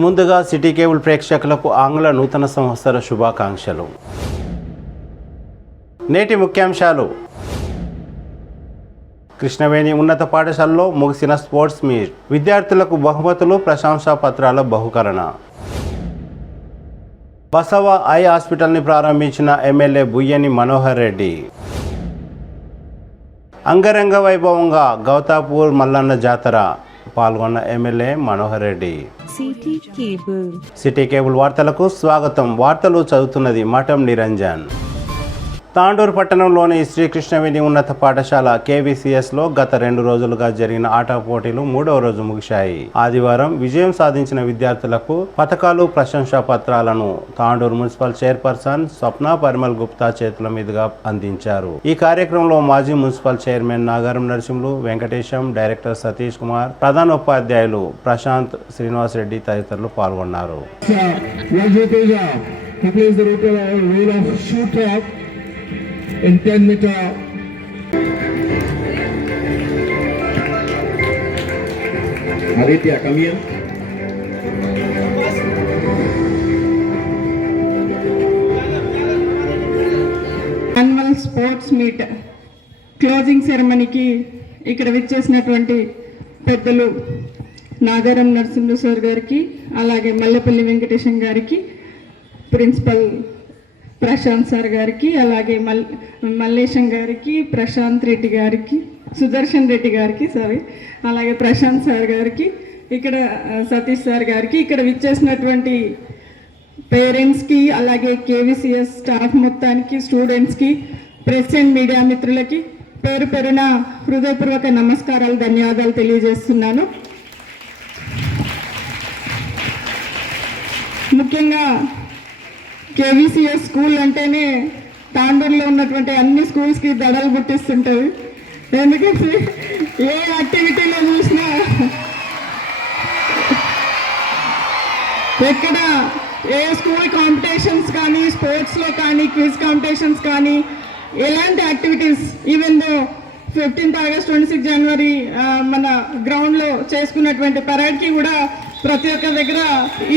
ముందుగా city cable ప్రేక్షకులకు ఆంగ్ల నూతన సంవత్సర శుభాకాంక్షలు. నేటి ముఖ్యాంశాలు. కృష్ణవేణి ఉన్నత పాఠశాలలో ముగిసిన స్పోర్ట్స్ మీట్, విద్యార్థులకు బహుమతులు, ప్రశంసా పత్రాల బహుకరణ. బసవ ఐ హాస్పిటల్ని ప్రారంభించిన ఎమ్మెల్యే బుయ్యని మనోహర్ రెడ్డి. అంగరంగ వైభవంగా గౌతాపూర్ మల్లన్న జాతర, పాల్గొన్న MLA Manohar Reddy. City cable వార్తలకు స్వాగతం. వార్తలు చదువుతున్నది మఠం నిరంజన్. తాండూరు పట్టణంలోని శ్రీకృష్ణవేణి ఉన్నత పాఠశాల KVCSలో గత 2 రోజులుగా జరిగిన ఆట పోటీలు 3వ రోజు ముగిశాయి. ఆదివారం విజయం సాధించిన విద్యార్థులకు పతకాలు, ప్రశంసా పత్రాలను తాండూరు మున్సిపల్ చైర్పర్సన్ స్వప్న పరిమల్ గుప్తా చేతుల మీదుగా అందించారు. ఈ కార్యక్రమంలో మాజీ municipal chairman Nagaram Narasimhulu, Venkatesham, director Satish Kumar, ప్రధాన ఉపాధ్యాయులు ప్రశాంత్, శ్రీనివాస్ రెడ్డి తదితరులు పాల్గొన్నారు. In 10 meter. Aditya, come here. Annual sports meet closing సెరమనీకి ఇక్కడ విచ్చేసినటువంటి పెద్దలు నాగారం నరసింహ సార్ గారికి, అలాగే మల్లెపల్లి వెంకటేశం గారికి, ప్రిన్సిపల్ ప్రశాంత్ సార్ గారికి, అలాగే మల్లేశం గారికి, ప్రశాంత్ రెడ్డి గారికి, సుదర్శన్ రెడ్డి గారికి, అలాగే ప్రశాంత్ సార్ గారికి, ఇక్కడ సతీష్ సార్ గారికి, ఇక్కడ విచ్చేసినటువంటి పేరెంట్స్కి, అలాగే KVCS స్టాఫ్ మొత్తానికి, స్టూడెంట్స్కి, ప్రెస్ అండ్ మీడియా మిత్రులకి పేరు పేరున హృదయపూర్వక నమస్కారాలు, ధన్యవాదాలు తెలియజేస్తున్నాను. ముఖ్యంగా KVCS స్కూల్ అంటేనే తాండూరులో ఉన్నటువంటి అన్ని స్కూల్స్కి దడలు పుట్టిస్తుంటుంది. ఎందుకంటే ఏ యాక్టివిటీలో చూసినా, ఎక్కడ ఏ స్కూల్ కాంపిటీషన్స్ కానీ, స్పోర్ట్స్లో కానీ, క్విజ్ కాంపిటీషన్స్ కానీ, ఎలాంటి activities, even though 15th August 26 జనవరి మన గ్రౌండ్లో చేసుకున్నటువంటి పరేడ్కి కూడా ప్రతి ఒక్క దగ్గర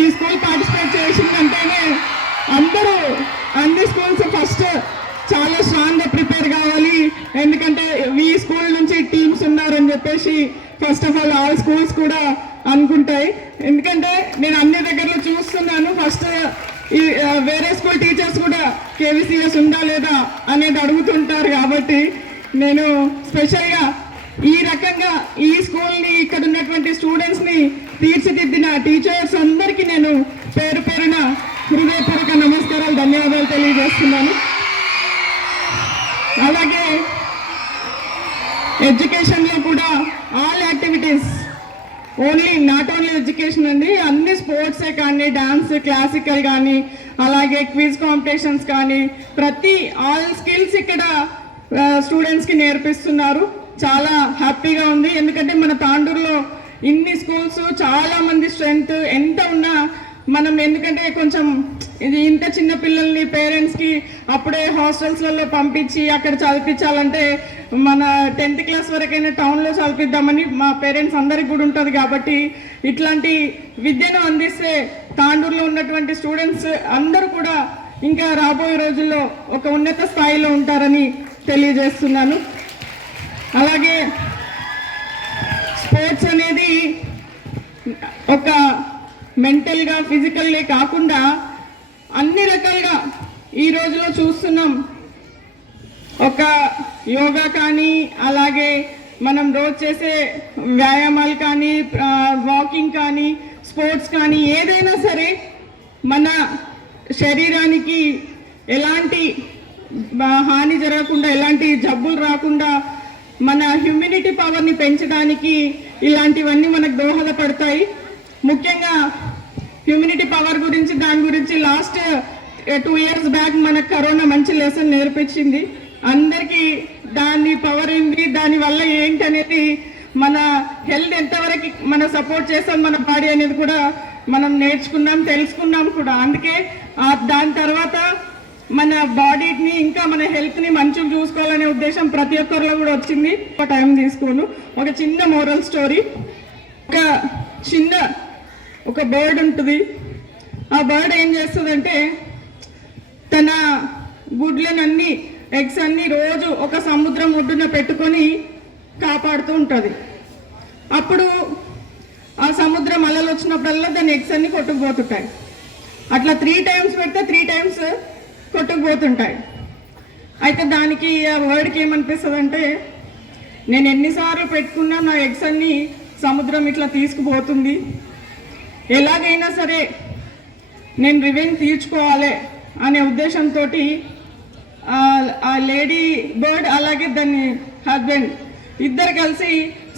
ఈ స్కూల్ పార్టిసిపేట్ చేసిందంటేనే అందరూ అన్ని స్కూల్స్ ఫస్ట్ చాలా స్ట్రాంగ్గా ప్రిపేర్ కావాలి. ఎందుకంటే ఈ స్కూల్ నుంచి టీమ్స్ ఉన్నారని చెప్పేసి ఫస్ట్ ఆఫ్ ఆల్ స్కూల్స్ కూడా అనుకుంటాయి. ఎందుకంటే నేను అన్ని దగ్గరలో చూస్తున్నాను, ఫస్ట్ ఈ వేరే స్కూల్ టీచర్స్ కూడా KVCS ఉందా లేదా అనేది అడుగుతుంటారు. కాబట్టి నేను స్పెషల్గా ఈ రకంగా ఈ స్కూల్ని, ఇక్కడ ఉన్నటువంటి స్టూడెంట్స్ని తీర్చిదిద్దిన టీచర్స్ అందరికీ నేను పేరు పేరున హృదయపూర్వక నమస్కారాలు, ధన్యవాదాలు తెలియజేస్తున్నాను. అలాగే ఎడ్యుకేషన్లో కూడా all activities, not only education అండి, అన్ని స్పోర్ట్సే కానీ, డాన్స్, క్లాసికల్ కానీ, అలాగే క్విజ్ కాంపిటీషన్స్ కానీ, ప్రతి ఆల్ స్కిల్స్ ఇక్కడ స్టూడెంట్స్కి నేర్పిస్తున్నారు. చాలా హ్యాపీగా ఉంది. ఎందుకంటే మన తాండూరులో ఇన్ని స్కూల్స్, చాలా మంది స్ట్రెంగ్త్ ఎంత ఉన్నా మనం, ఎందుకంటే కొంచెం ఇది ఇంత చిన్న పిల్లల్ని పేరెంట్స్కి అప్పుడే హాస్టల్స్లలో పంపించి అక్కడ చదివించాలంటే మన 10th క్లాస్ వరకైనా టౌన్లో చదివిద్దామని మా పేరెంట్స్ అందరికి కూడా ఉంటుంది. కాబట్టి ఇట్లాంటి విద్యను అందిస్తే తాండూరులో ఉన్నటువంటి స్టూడెంట్స్ అందరూ కూడా ఇంకా రాబోయే రోజుల్లో ఒక ఉన్నత స్థాయిలో ఉంటారని తెలియజేస్తున్నాను. అలాగే స్పోర్ట్స్ అనేది ఒక మెంటల్గా, ఫిజికల్లీ కాకుండా అన్ని రకాలుగా ఈ రోజులో చూస్తున్నాం. ఒక యోగా కానీ, అలాగే మనం రోజు చేసే వ్యాయామాలు కానీ, వాకింగ్ కానీ, స్పోర్ట్స్ కానీ, ఏదైనా సరే మన శరీరానికి ఎలాంటి హాని జరగకుండా, ఎలాంటి జబ్బులు రాకుండా, మన హ్యూమినిటీ పవర్ని పెంచడానికి ఇలాంటివన్నీ మనకు దోహదపడతాయి. ముఖ్యంగా హ్యూమినిటీ పవర్ గురించి, దాని గురించి లాస్ట్ 2 years బ్యాక్ మనకు కరోనా మంచి లెసన్ నేర్పించింది అందరికీ. దాని పవర్ ఏంటి, దానివల్ల ఏంటి అనేది, మన హెల్త్ ఎంతవరకు మన సపోర్ట్ చేస్తాం మన బాడీ అనేది కూడా మనం నేర్చుకున్నాం, తెలుసుకున్నాం కూడా. అందుకే దాని తర్వాత మన బాడీని, ఇంకా మన హెల్త్ని మంచిగా చూసుకోవాలనే ఉద్దేశం ప్రతి ఒక్కరిలో కూడా వచ్చింది. టైం తీసుకోను, ఒక చిన్న మోరల్ స్టోరీ. ఒక చిన్న ఒక బర్డ్ ఉంటుంది. ఆ బర్డ్ ఏం చేస్తుందంటే తన గుడ్లనన్నీ ఎగ్స్ అన్ని రోజు ఒక సముద్రం ఒడ్డున పెట్టుకొని కాపాడుతూ ఉంటుంది. అప్పుడు ఆ సముద్రం అలలు వచ్చినప్పుడల్లా దాని ఎగ్స్ అన్ని కొట్టుకుపోతుంటాయి. అట్లా 3 times పెడితే 3 times కొట్టుకుపోతుంటాయి. అయితే దానికి ఆ బర్డ్కి ఏమనిపిస్తుంది అంటే నేను ఎన్నిసార్లు పెట్టుకున్నా నా ఎగ్స్ అన్ని సముద్రం ఇట్లా తీసుకుపోతుంది, ఎలాగైనా సరే నేను రివెంజ్ తీర్చుకోవాలి అనే ఉద్దేశంతో ఆ లేడీ బర్డ్ అలాగే దాని హస్బెండ్ ఇద్దరు కలిసి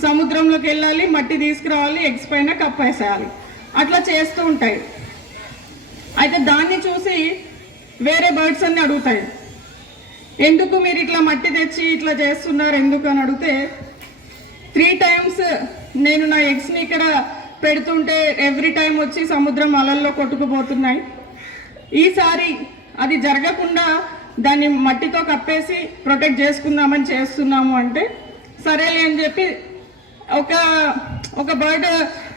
సముద్రంలోకి వెళ్ళాలి, మట్టి తీసుకురావాలి, ఎగ్స్ పైన కప్పేసేయాలి. అట్లా చేస్తూ ఉంటాయి. అయితే దాన్ని చూసి వేరే బర్డ్స్ అన్ని అడుగుతాయి, ఎందుకు మీరు ఇట్లా మట్టి తెచ్చి ఇట్లా చేస్తున్నారు ఎందుకు అని అడిగితే 3 times నేను నా ఎగ్స్ని ఇక్కడ పెడుతుంటే ఎవ్రీ టైం వచ్చి సముద్రం అలల్లో కొట్టుకుపోతున్నాయి. ఈసారి అది జరగకుండా దాన్ని మట్టితో కప్పేసి ప్రొటెక్ట్ చేసుకుందామని చేస్తున్నాము అంటే సరేలే అని చెప్పి ఒక బర్డ్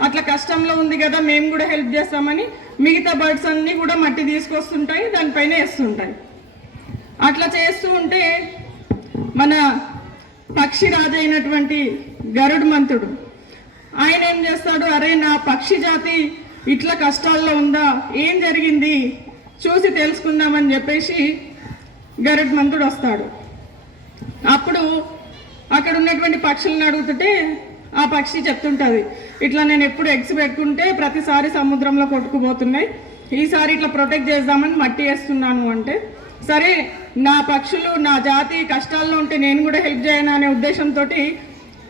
అట్లా కష్టంలో ఉంది కదా మేము కూడా హెల్ప్ చేస్తామని మిగతా బర్డ్స్ అన్నీ కూడా మట్టి తీసుకొస్తుంటాయి, దానిపైన వేస్తుంటాయి. అట్లా చేస్తూ ఉంటే మన పక్షి రాజు అయినటువంటి గరుడ్మంతుడు ఆయన ఏం చేస్తాడు, అరే నా పక్షి జాతి ఇట్లా కష్టాల్లో ఉందా, ఏం జరిగింది చూసి తెలుసుకుందామని చెప్పేసి గరుడ్మంతుడు వస్తాడు. అప్పుడు అక్కడ ఉన్నటువంటి పక్షులను అడుగుతుంటే ఆ పక్షి చెప్తుంటుంది, ఇట్లా నేను ఎప్పుడు ఎగ్స్ పెట్టుకుంటే ప్రతిసారి సముద్రంలో కొట్టుకుపోతున్నాయి, ఈసారి ఇట్లా ప్రొటెక్ట్ చేద్దామని మట్టి వేస్తున్నాను అంటే సరే నా పక్షులు నా జాతి కష్టాల్లో ఉంటే నేను కూడా హెల్ప్ చేయను అనే ఉద్దేశంతో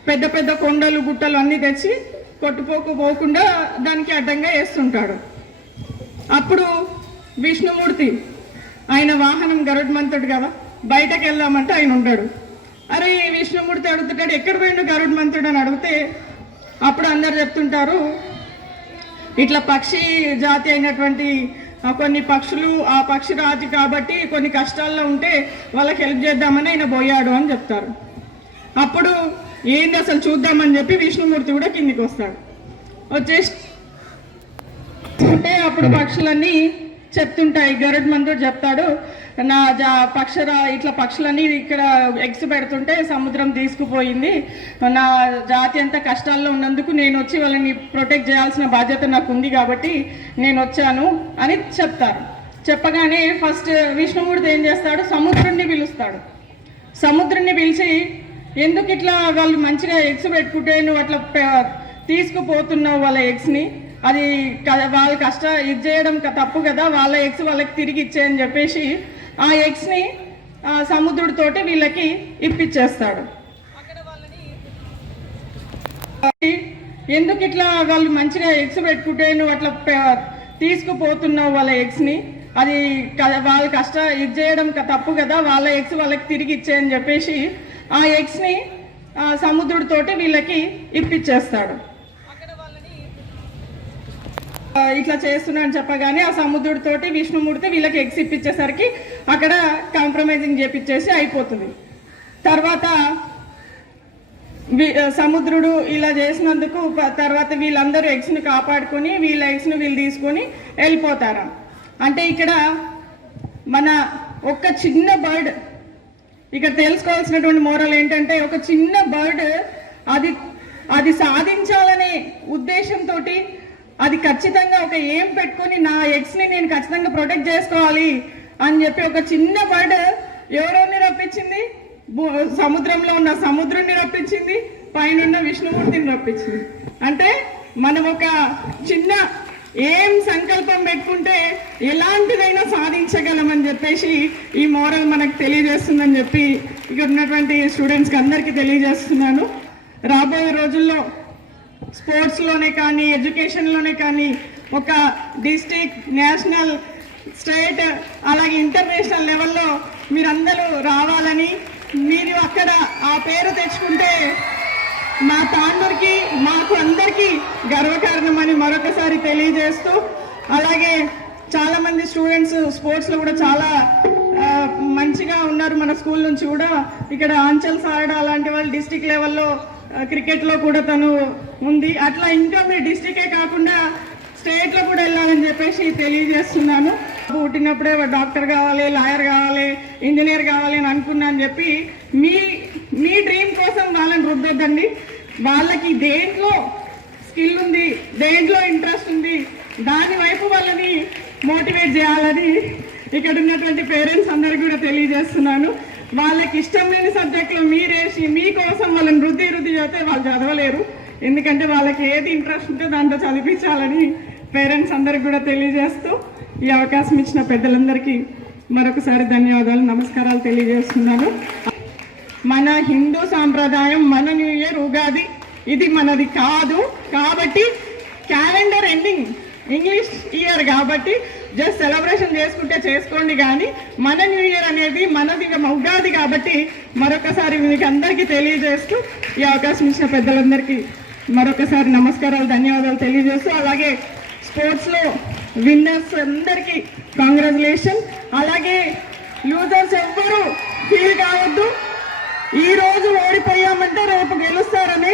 పెద్ద పెద్ద కొండలు గుట్టలు అన్నీ తెచ్చి కొట్టుకోకపోకుండా దానికి అడ్డంగా వేస్తుంటాడు. అప్పుడు విష్ణుమూర్తి ఆయన వాహనం గరుడ్మంతుడు కదా, బయటకు వెళ్దామంటే ఆయన ఉంటాడు. అరే ఈ విష్ణుమూర్తి అడుగుతుంటాడు ఎక్కడ పోయిండు గరుడ్మంతుడు అని అడిగితే అప్పుడు అందరు చెప్తుంటారు, ఇట్లా పక్షి జాతి అయినటువంటి కొన్ని పక్షులు ఆ పక్షి రాజు కాబట్టి కొన్ని కష్టాల్లో ఉంటే వాళ్ళకి హెల్ప్ చేద్దామని ఆయన పోయాడు అని చెప్తారు. అప్పుడు ఏంది అసలు చూద్దామని చెప్పి విష్ణుమూర్తి కూడా కిందికి వస్తాడు. వచ్చేసి అప్పుడు పక్షులన్నీ చెప్తుంటాయి, గరుడ్మంతుడు చెప్తాడు, నా ఇట్లా పక్షులన్నీ ఇక్కడ ఎగ్స్ పెడుతుంటే సముద్రం తీసుకుపోయింది, నా జాతి అంతా కష్టాల్లో ఉన్నందుకు నేను వచ్చి వాళ్ళని ప్రొటెక్ట్ చేయాల్సిన బాధ్యత నాకు ఉంది కాబట్టి నేను వచ్చాను అని చెప్తారు. చెప్పగానే ఫస్ట్ విష్ణుమూర్తి ఏం చేస్తాడు, సముద్రుణ్ణి పిలుస్తాడు. సముద్రుణ్ణి పిలిచి ఎందుకు ఇట్లా వాళ్ళు మంచిగా ఎగ్స్ పెట్టుకుంటే నువ్వు అట్లా తీసుకుపోతున్నావు వాళ్ళ ఎగ్స్ని, అది వాళ్ళ ఇది చేయడం తప్పు కదా, వాళ్ళ ఎగ్స్ వాళ్ళకి తిరిగి ఇచ్చేయని చెప్పేసి ఆ ఎగ్స్ని సముద్రుడితోటి వీళ్ళకి ఇప్పించేస్తాడు. అక్కడ వాళ్ళని ఎందుకు ఇట్లా వాళ్ళు మంచిగా ఎగ్స్ పెట్టుకుంటే నువ్వు అట్లా తీసుకుపోతున్నావు వాళ్ళ ఎగ్స్ని, అది వాళ్ళ ఇది చేయడం తప్పు కదా, వాళ్ళ ఎగ్స్ వాళ్ళకి తిరిగి ఇచ్చేయని చెప్పేసి ఆ ఎగ్స్ని సముద్రుడితోటి వీళ్ళకి ఇప్పించేస్తాడు. ఇట్లా చేస్తున్నా అని చెప్పగానే ఆ సముద్రుడితోటి విష్ణుమూర్తి వీళ్ళకి ఎగ్స్ ఇప్పించేసరికి అక్కడ కాంప్రమైజింగ్ చేపించేసి అయిపోతుంది. తర్వాత సముద్రుడు ఇలా చేసినందుకు తర్వాత వీళ్ళందరూ ఎగ్స్ని కాపాడుకొని వీళ్ళ ఎగ్స్ని వీళ్ళు తీసుకొని వెళ్ళిపోతారు. అంటే ఇక్కడ మన ఒక చిన్న బర్డ్, ఇక్కడ తెలుసుకోవాల్సినటువంటి మోరల్ ఏంటంటే ఒక చిన్న బర్డ్ అది సాధించాలనే ఉద్దేశంతో అది ఖచ్చితంగా ఒక ఏం పెట్టుకొని నా ఎగ్స్ని నేను ఖచ్చితంగా ప్రొటెక్ట్ చేసుకోవాలి అని చెప్పి ఒక చిన్న బర్డ్ ఎవరోని రప్పించింది, సముద్రంలో ఉన్న సముద్రుడిని రప్పించింది, పైన ఉన్న విష్ణుమూర్తిని రప్పించింది. అంటే మనం ఒక చిన్న ఏం సంకల్పం పెట్టుకుంటే ఎలాంటిదైనా సాధించగలమని చెప్పేసి ఈ మోరల్ మనకు తెలియజేస్తుందని చెప్పి ఇక్కడ ఉన్నటువంటి స్టూడెంట్స్కి అందరికీ తెలియజేస్తున్నాను. రాబోయే రోజుల్లో స్పోర్ట్స్లోనే కానీ ఎడ్యుకేషన్లోనే కానీ ఒక డిస్ట్రిక్ట్, నేషనల్, స్టేట్ అలాగే ఇంటర్నేషనల్ లెవెల్లో మీరందరూ రావాలని, మీరు అక్కడ ఆ పేరు తెచ్చుకుంటే మా తాండూరుకి మాకు అందరికీ గర్వకారణమని మరొకసారి తెలియజేస్తూ, అలాగే చాలామంది స్టూడెంట్స్ స్పోర్ట్స్లో కూడా చాలా మంచిగా ఉన్నారు. మన స్కూల్ నుంచి కూడా ఇక్కడ ఆంచల్ సారడా అలాంటి వాళ్ళు డిస్ట్రిక్ట్ లెవెల్లో క్రికెట్లో కూడా తను ఉంది. అట్లా ఇంకా మీరు డిస్ట్రిక్టే కాకుండా స్టేట్లో కూడా వెళ్ళాలని చెప్పేసి తెలియజేస్తున్నాను. పుట్టినప్పుడే డాక్టర్ కావాలి, లాయర్ కావాలి, ఇంజనీర్ కావాలి అని అనుకున్నా అని చెప్పి మీ డ్రీమ్ కోసం వాళ్ళని రుద్దొద్దండి. వాళ్ళకి దేంట్లో స్కిల్ ఉంది, దేంట్లో ఇంట్రెస్ట్ ఉంది, దాని వైపు వాళ్ళని మోటివేట్ చేయాలని ఇక్కడ ఉన్నటువంటి పేరెంట్స్ అందరికీ కూడా తెలియజేస్తున్నాను. వాళ్ళకి ఇష్టం లేని సబ్జెక్టులో మీరేసి మీకోసం వాళ్ళని రుద్ది చేస్తే వాళ్ళు చదవలేరు. ఎందుకంటే వాళ్ళకి ఏది ఇంట్రెస్ట్ ఉంటే దాంట్లో చదివించాలని పేరెంట్స్ అందరికి కూడా తెలియజేస్తూ ఈ అవకాశం ఇచ్చిన పెద్దలందరికీ మరొకసారి ధన్యవాదాలు, నమస్కారాలు తెలియజేస్తున్నాను. మన హిందూ సాంప్రదాయం, మన న్యూ ఇయర్ ఉగాది ఇది మనది కాదు కాబట్టి క్యాలెండర్ ఎండింగ్ ఇంగ్లీష్ ఇయర్ కాబట్టి జస్ట్ సెలబ్రేషన్ చేసుకుంటే చేసుకోండి, కానీ మన న్యూ ఇయర్ అనేది మనది ఉగాది కాబట్టి మరొకసారి మీకు అందరికీ తెలియజేస్తూ ఈ అవకాశం ఇచ్చిన పెద్దలందరికీ మరొకసారి నమస్కారాలు, ధన్యవాదాలు తెలియజేస్తూ, అలాగే స్పోర్ట్స్లో విన్నర్స్ అందరికీ కాంగ్రాచులేషన్. అలాగే లూజర్స్ ఎవ్వరూ ఫీల్ కావద్దు. ఈరోజు ఓడిపోయామంటే రేపు గెలుస్తారని,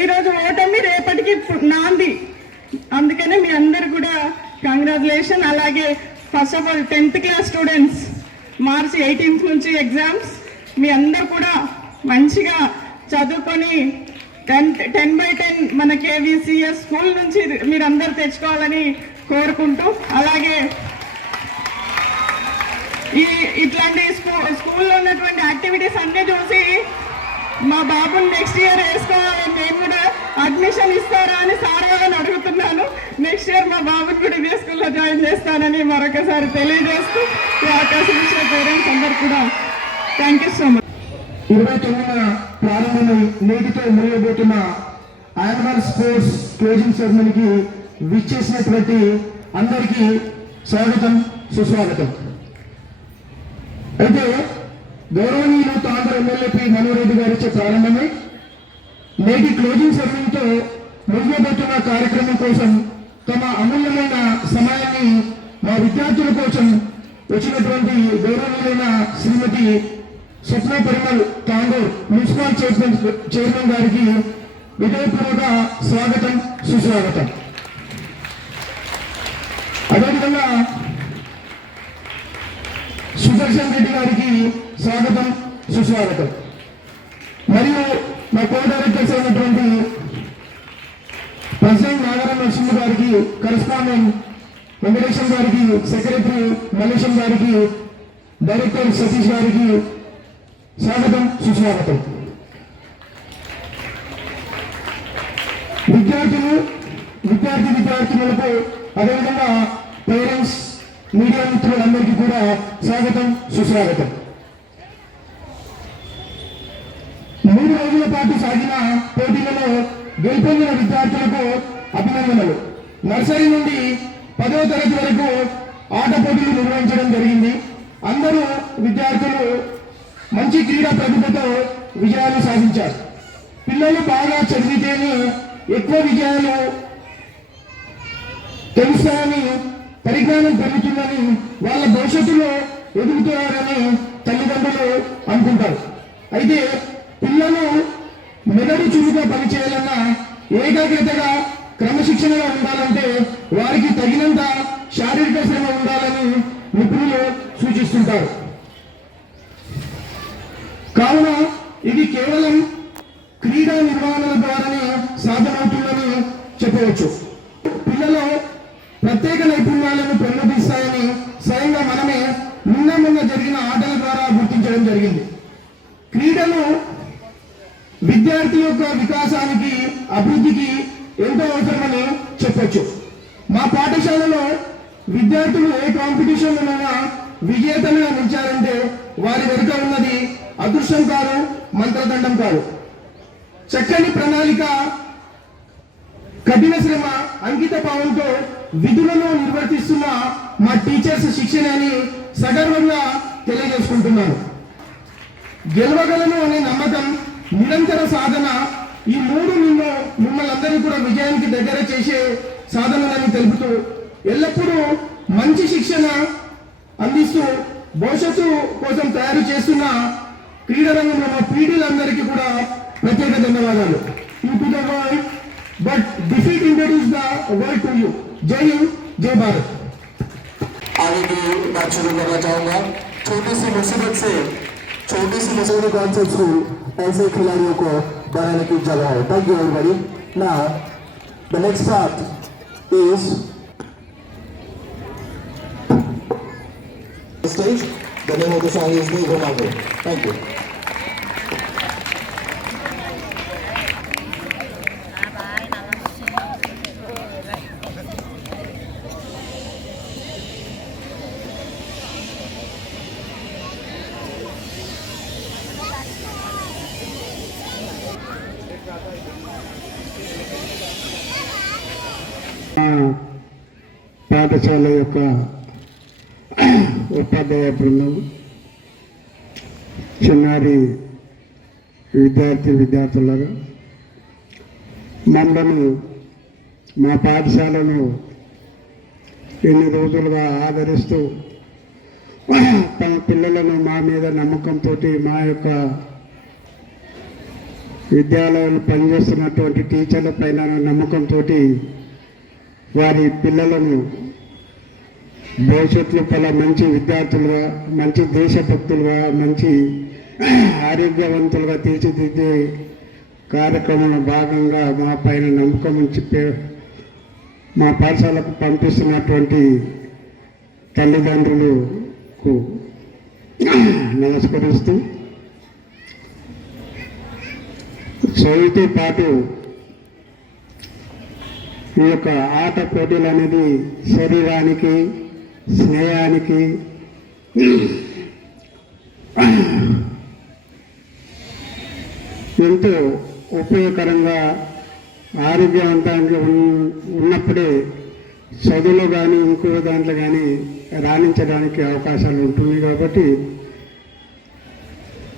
ఈరోజు ఓటమి రేపటికి నాంది. అందుకనే మీ అందరు కూడా కంగ్రాచులేషన్. అలాగే first of all 10th class students March 18th నుంచి ఎగ్జామ్స్, మీ అందరు కూడా మంచిగా చదువుకొని 10/10 మన కేవీసీఎస్ స్కూల్ నుంచి మీరందరూ తెచ్చుకోవాలని కోరుకుంటూ, అలాగే ఇట్లాంటి స్కూల్లో ఉన్నటువంటి యాక్టివిటీస్ అన్నీ చూసి మా బాబుని నెక్స్ట్ ఇయర్ వేసుకోవాలని నేను కూడా అడ్మిషన్ ఇస్తారా అని సార్ వాళ్ళని అడుగుతున్నాను. నెక్స్ట్ ఇయర్ మా బాబుని కూడా ఇదే స్కూల్లో జాయిన్ చేస్తానని మరొకసారి తెలియజేస్తూ ఈ అవకాశం ఇచ్చిన పేరెంట్స్ అందరు కూడా థ్యాంక్ యూ సో మచ్. 29న ప్రారంభమై నేటితో ముగియబోతున్న యాన్యువల్ స్పోర్ట్స్ క్లోజింగ్ సెరమనీకి విచ్చేసినటువంటి అందరికీ స్వాగతం, సుస్వాగతం. అయితే గౌరవనీయులు తాండ్ర ఎమ్మెల్యేపీ మనోరెడ్డి గారిచే ప్రారంభమై నేటి క్లోజింగ్ సెరమనీతో ముగియబోతున్న కార్యక్రమం కోసం తమ అమూల్యమైన సమయాన్ని మా విద్యార్థుల కోసం వచ్చినటువంటి గౌరవనీయులైన శ్రీమతి స్వప్న పరిమల్ తాండూర్ మున్సిపల్ చైర్మన్ గారికి విజయపూర్వక స్వాగతం, సుస్వాగతం. అదేవిధంగా సుదర్శన్ రెడ్డి గారికి స్వాగతం, సుస్వాగతం. మరియు మా కో డైరెక్టర్స్ అయినటువంటి ప్రెసిడెంట్ నాగరం నరసింహ గారికి, కరెస్పాండెంట్ వెంకటేశ్వర గారికి, సెక్రటరీ మల్లేశం గారికి, డైరెక్టర్ సతీష్ గారికి స్వాగతం, సుస్వాగతం. విద్యార్థినులకు అదేవిధంగా పేరెంట్స్, మీడియా మిత్రులందరికీ కూడా స్వాగతం, సుస్వాగతం. 3 రోజుల పాటు సాగిన పోటీలలో గెలుపొందిన విద్యార్థులకు అభినందనలు. నర్సరీ నుండి 10వ తరగతి వరకు ఆట పోటీలు నిర్వహించడం జరిగింది. అందరూ విద్యార్థులు మంచి క్రీడా ప్రతిభతో విజయాలు సాధించారు. పిల్లలు బాగా చదివితేనే ఎక్కువ విజయాలు తెలుస్తాయని, పరిజ్ఞానం పెరుగుతుందని, వాళ్ళ భవిష్యత్తులో ఎదుగుతారని తల్లిదండ్రులు అనుకుంటారు. అయితే పిల్లలు మెదడు చురుగా పనిచేయాలన్నా, ఏకాగ్రతగా క్రమశిక్షణగా ఉండాలంటే వారికి తగినంత శారీరక శ్రమ ఉండాలని నిపుణులు సూచిస్తుంటారు. కావున ఇది కేవలం క్రీడా నిర్వహణల ద్వారానే సాధ్యమవుతుందని చెప్పవచ్చు. పిల్లలు ప్రత్యేక నైపుణ్యాలను పెంపొందిస్తాయని స్వయంగా మనమే మొన్న జరిగిన ఆటల ద్వారా గుర్తించడం జరిగింది. క్రీడలు విద్యార్థి యొక్క వికాసానికి, అభివృద్ధికి ఎంతో అవసరమని చెప్పొచ్చు. మా పాఠశాలలో విద్యార్థులు ఏ కాంపిటీషన్లోనైనా విజేతలుగా నిలిచారంటే వారి వెనుక ఉన్నది అదృష్టం కాదు, మంత్రదండం కాదు. చక్కని ప్రణాళిక, కఠిన శ్రమ, అంకిత భావంతో విధులను నిర్వర్తిస్తున్న మా టీచర్స్ శిక్షణ అని సగర్వంగా తెలియజేసుకుంటున్నాను. గెలవగలను అనే నమ్మకం, నిరంతర సాధన, ఈ 3 మిమ్మల్ని అందరినీ కూడా విజయానికి దగ్గర చేసే సాధనలని తెలుపుతూ ఎల్లప్పుడూ మంచి శిక్షణ అందిస్తూ భవిష్యత్తు కోసం తయారు చేస్తున్న క్రీడా రంగంలో మా పీడీలందరికీ కూడా ప్రత్యేక ధన్యవాదాలు. But defeat introduce the word to you. जय हिंद, जय भारत। आगे की बात शुरू करना चाहूँगा। छोटी सी मुसीबत कॉन्सेप्ट स्कूल ऐसे खिलाड़ियों को बढ़ाने की जगह है। Thank you everybody. Now the next part is stage. The name of the song is Ni Ronaldo. Thank you. పాఠశాల యొక్క ఉపాధ్యాయ బృందం, చిన్నారి విద్యార్థులను మమ్మల్ని మా పాఠశాలను ఎన్ని రోజులుగా ఆదరిస్తూ తమ పిల్లలను మా మీద నమ్మకంతో మా యొక్క విద్యాలయాలు పనిచేస్తున్నటువంటి టీచర్ల పైన నమ్మకంతో వారి పిల్లలను భవిష్యత్తులో చాలా మంచి విద్యార్థులుగా, మంచి దేశభక్తులుగా, మంచి ఆరోగ్యవంతులుగా తీర్చిదిద్దే కార్యక్రమంలో భాగంగా మా పైన నమ్మకం ఉంచి మా పాఠశాలకు పంపిస్తున్నటువంటి తల్లిదండ్రులకు నమస్కరిస్తూ, చదువుతో పాటు ఈ యొక్క ఆట పోటీలు అనేది శరీరానికి, స్నేహానికి, ఎంతో ఉపయోగకరంగా, ఆరోగ్యవంతంగా ఉన్నప్పుడే చదువులో కానీ ఇంకో దాంట్లో కానీ రాణించడానికి అవకాశాలు ఉంటుంది. కాబట్టి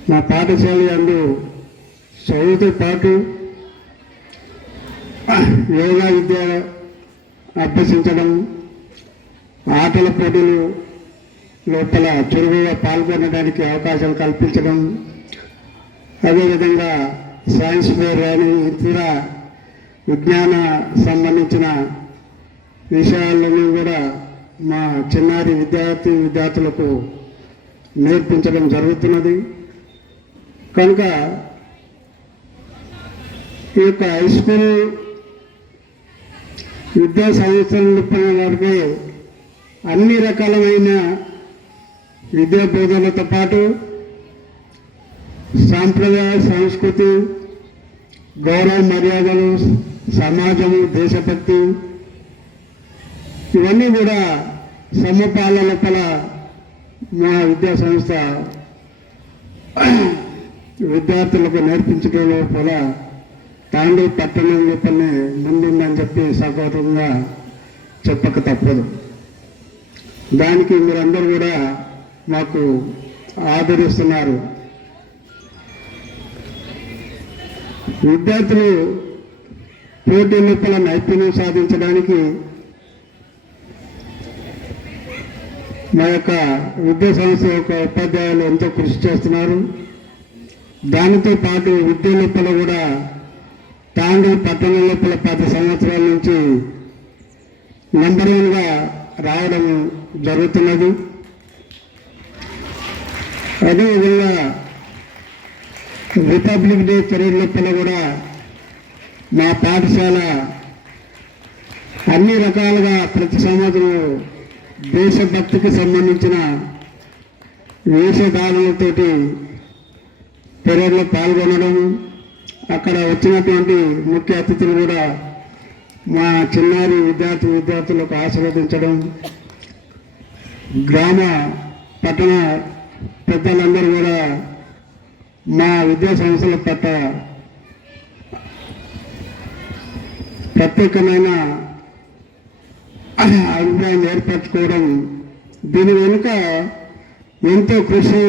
మా పాఠశాల యందు చదువుతో పాటు యోగా విద్య అభ్యసించడం, ఆటల పోటీలు లోపల చురుకుగా పాల్గొనడానికి అవకాశాలు కల్పించడం, అదేవిధంగా సైన్స్ ఫేర్ కానీ ఇతర విజ్ఞాన సంబంధించిన విషయాలను కూడా మా చిన్నారి విద్యార్థులకు నేర్పించడం జరుగుతున్నది. కనుక ఈ యొక్క హై స్కూల్ విద్యా సంస్థల వరకు అన్ని రకాలమైన విద్యా బోధనలతో పాటు సాంప్రదాయ, సంస్కృతి, గౌరవ మర్యాదలు, సమాజము, దేశభక్తి ఇవన్నీ కూడా సమపాల లోపల మా విద్యా సంస్థ విద్యార్థులకు నేర్పించడం లోపల తాండూరు పట్టణం లోపలనే ముందుందని చెప్పి సగౌరవంగా చెప్పక తప్పదు. దానికి మీరందరూ కూడా మాకు ఆదరిస్తున్నారు. విద్యార్థులు పోటీ లోపల నైపుణ్యం సాధించడానికి మా యొక్క విద్యా సంస్థ యొక్క ఉపాధ్యాయులు ఎంతో కృషి చేస్తున్నారు. దానితో పాటు విద్య లోపల కూడా తాండూరు పట్టణం లోపల 10 సంవత్సరాల నుంచి నంబర్ 1గా రావడం జరుగుతున్నది. అదేవిధంగా రిపబ్లిక్ డే పరేడ్ లోపల కూడా మా పాఠశాల అన్ని రకాలుగా ప్రతి సంవత్సరం దేశభక్తికి సంబంధించిన వేషధారణలతోటి పరేడ్లో పాల్గొనడం, అక్కడ వచ్చినటువంటి ముఖ్య అతిథులు కూడా మా చిన్నారి విద్యార్థులకు ఆశీర్వదించడం, గ్రామ పట్టణ పెద్దలందరూ కూడా మా విద్యా సంస్థల పట్ల ప్రత్యేకమైన అభిప్రాయం ఏర్పరచుకోవడం, దీని వెనుక ఎంతో కృషి,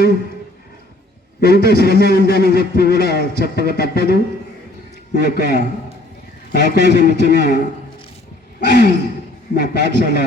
ఎంతో శ్రమ ఉందని చెప్పి కూడా చెప్పక తప్పదు. ఈ యొక్క అవకాశం ఇచ్చిన మా పాఠశాల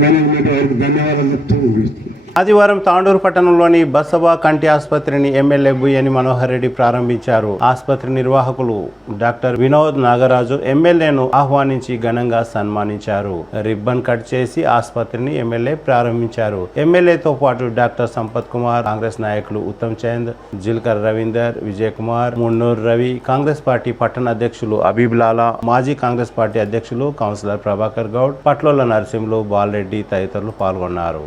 మేనేజ్మెంట్ వారికి ధన్యవాదాలు చెప్తూ ముగిస్తున్నాను. ఆదివారం తాండూరు పట్టణంలోని బసవ కంటి ఆసుపత్రిని ఎమ్మెల్యే బుయ్యని మనోహర్ రెడ్డి ప్రారంభించారు. ఆసుపత్రి నిర్వాహకులు డాక్టర్ వినోద్ నాగరాజు ఎమ్మెల్యేను ఆహ్వానించి ఘనంగా సన్మానించారు. రిబ్బన్ కట్ చేసి ఆసుపత్రిని ఎమ్మెల్యే ప్రారంభించారు. ఎమ్మెల్యేతో పాటు డాక్టర్ సంపత్ కుమార్, కాంగ్రెస్ నాయకులు ఉత్తమ్ చంద్, జిల్కర్ రవీందర్, విజయ్ కుమార్, మున్నూర్ రవి, కాంగ్రెస్ పార్టీ పట్టణ అధ్యక్షులు అబీబ్ లాలా, మాజీ కాంగ్రెస్ పార్టీ అధ్యక్షులు కౌన్సిలర్ ప్రభాకర్ గౌడ్, పట్లోల నరసింహులు, బాలరెడ్డి తదితరులు పాల్గొన్నారు.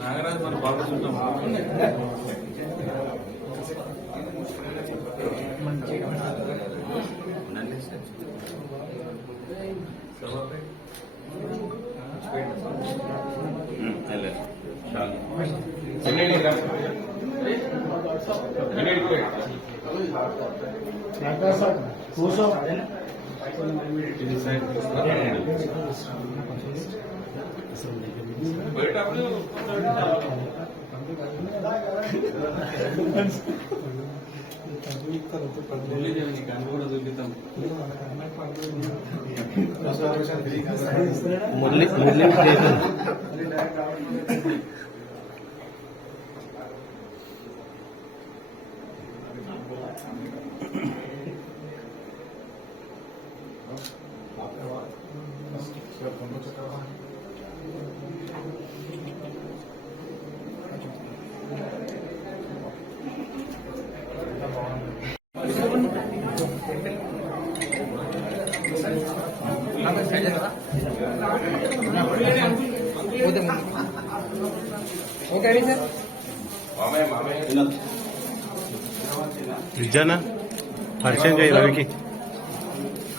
నాగరాజు మన బాగుంటాం. మురళి విజయనా పరిచయం చేయి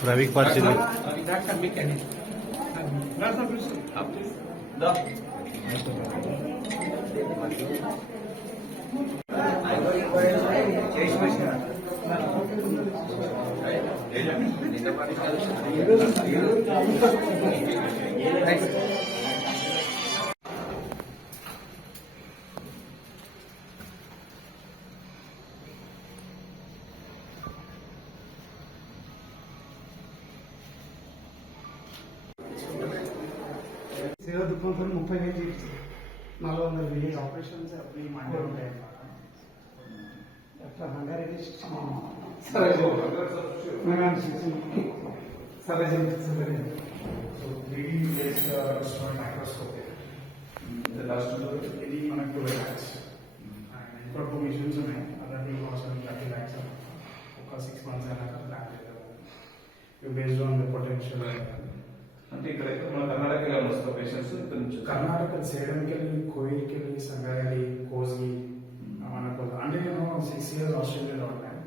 రవికి పరిచయం. సేవ దుఃఖంతో 30,000 400 విలేజ్ ఆపరేషన్స్ అవి మండే ఉంటాయి అన్నమాట. అట్లా రంగారెడ్డి మైక్రోస్కోప్ ఇది మనకు 2 lakhs ఇంకా 2 మిషన్స్ ఉన్నాయి. అలాంటి కాస్ట్ 30 lakhs ఒక 6 months అయినాక ప్లాన్ చేద్దాం బేస్డ్ ఆన్ ద పొటెన్షియల్. అంటే ఇక్కడ మన కర్ణాటకలో వస్తున్న పేషెంట్స్ ఇక్కడ నుంచి కర్ణాటక సేడంకి వెళ్ళి కోయిల్కి వెళ్ళి సంగారెడ్డి కోసి మనకు అంటే నేను 6 years ఆస్ట్రేలియాలో ఉన్నాను.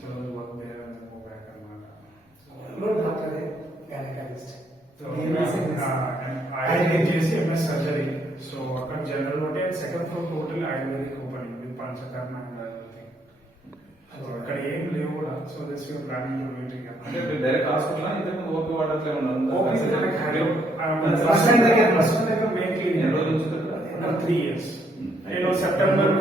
So work there and go back అన్నమాట. ఆయుర్వేదిక్ చేసి ఎంఎస్ సర్జరీ. సో అక్కడ జనరల్ అంటే second floor total ayurvedic opening with panchakarma సో అక్కడ ఏం లేవు కూడా. So this your planning to meeting అంటే డైరెక్ట్ హాస్పిటల్ ఇంతకు ఓపీ వాడట్లే ఉన్నాను. 3 years నేను సెప్టెంబర్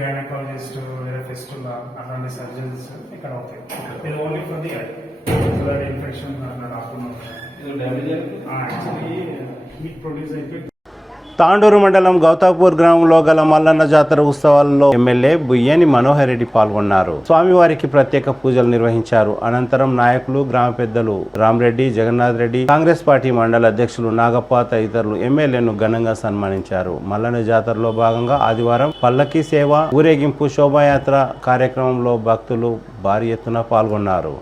గైనకాలజిస్ట్ వేరే ఫెస్టులా అలాంటి సర్జరీస్ ఇక్కడ అవుతాయి. నేను only for the blood infection రాకుండా యాక్చువల్లీ హీట్ ప్రొడ్యూస్ అయిపోయి. తాండూరు మండలం గౌతాపూర్ గ్రామంలో గల మల్లన్న జాతర ఉత్సవాల్లో ఎమ్మెల్యే బుయ్యని మనోహర్ రెడ్డి పాల్గొన్నారు. స్వామివారికి ప్రత్యేక పూజలు నిర్వహించారు. అనంతరం నాయకులు, గ్రామ పెద్దలు రామరెడ్డి, జగన్నాథ్ రెడ్డి, కాంగ్రెస్ పార్టీ మండల అధ్యక్షులు నాగప్ప తదితరులు ఎమ్మెల్యేను ఘనంగా సన్మానించారు. మల్లన్న జాతరలో భాగంగా ఆదివారం పల్లకీ సేవ, ఊరేగింపు, శోభాయాత్ర కార్యక్రమంలో భక్తులు భారీ ఎత్తున పాల్గొన్నారు.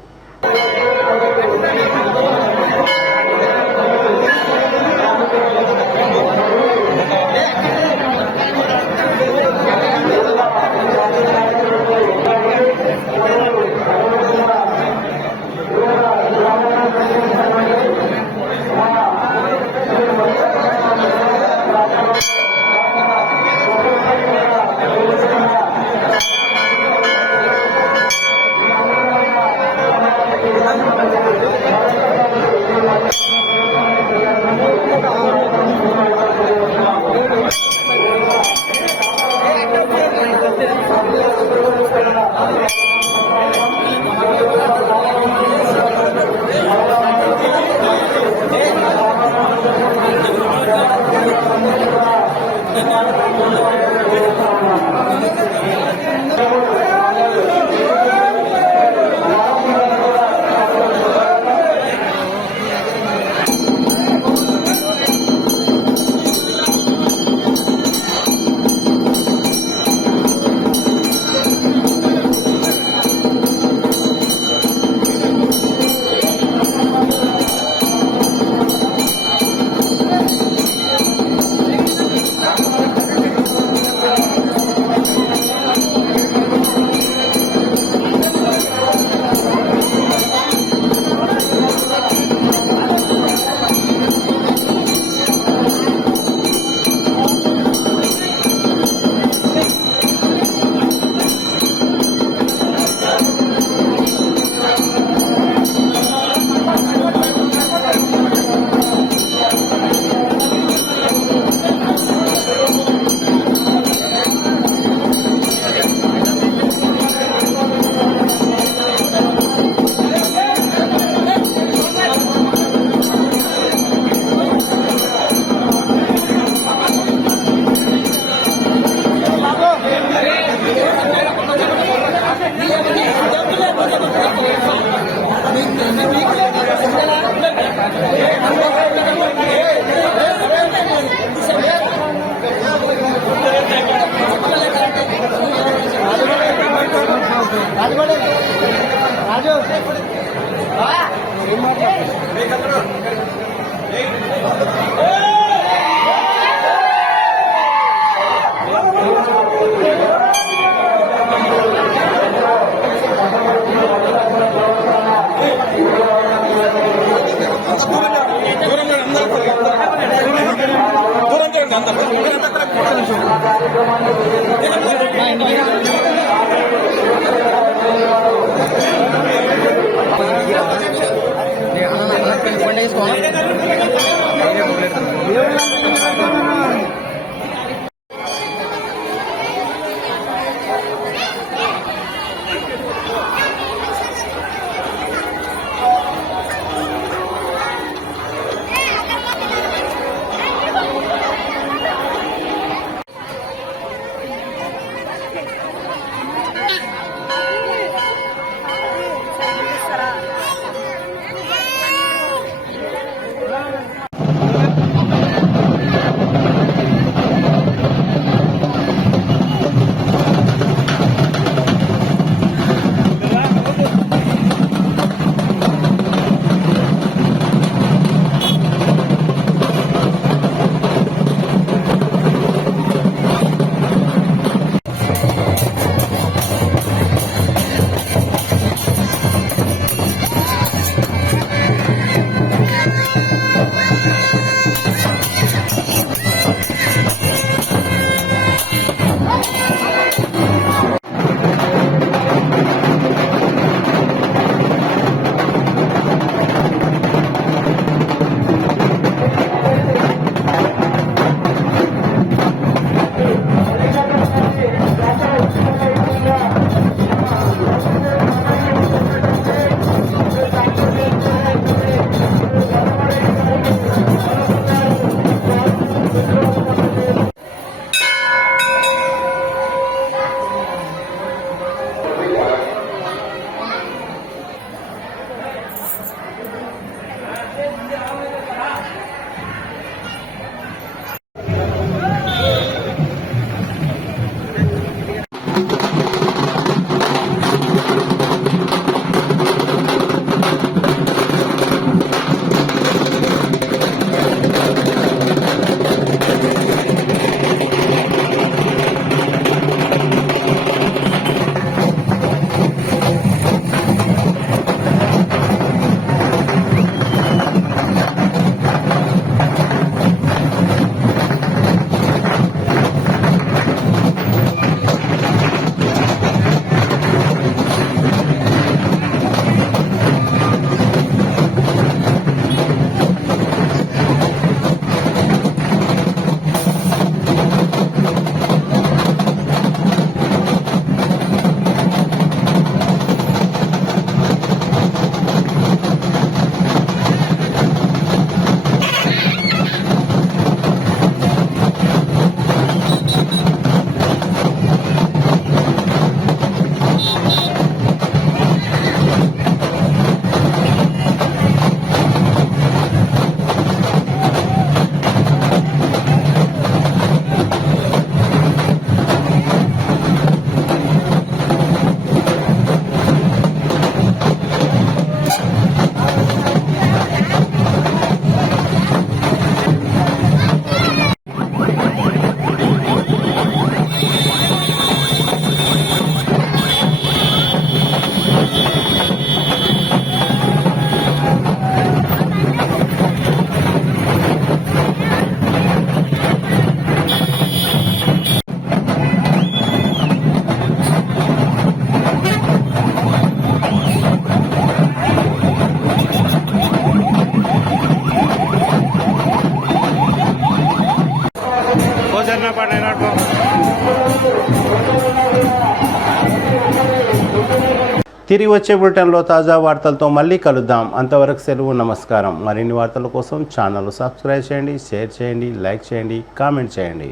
తిరిగి వచ్చే బులెటిన్లో తాజా వార్తలతో మళ్ళీ కలుద్దాం. అంతవరకు సెలవు, నమస్కారం. మరిన్ని వార్తల కోసం ఛానల్ సబ్స్క్రైబ్ చేయండి, షేర్ చేయండి, లైక్ చేయండి, కామెంట్ చేయండి.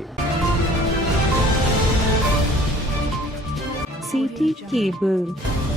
CT Cable.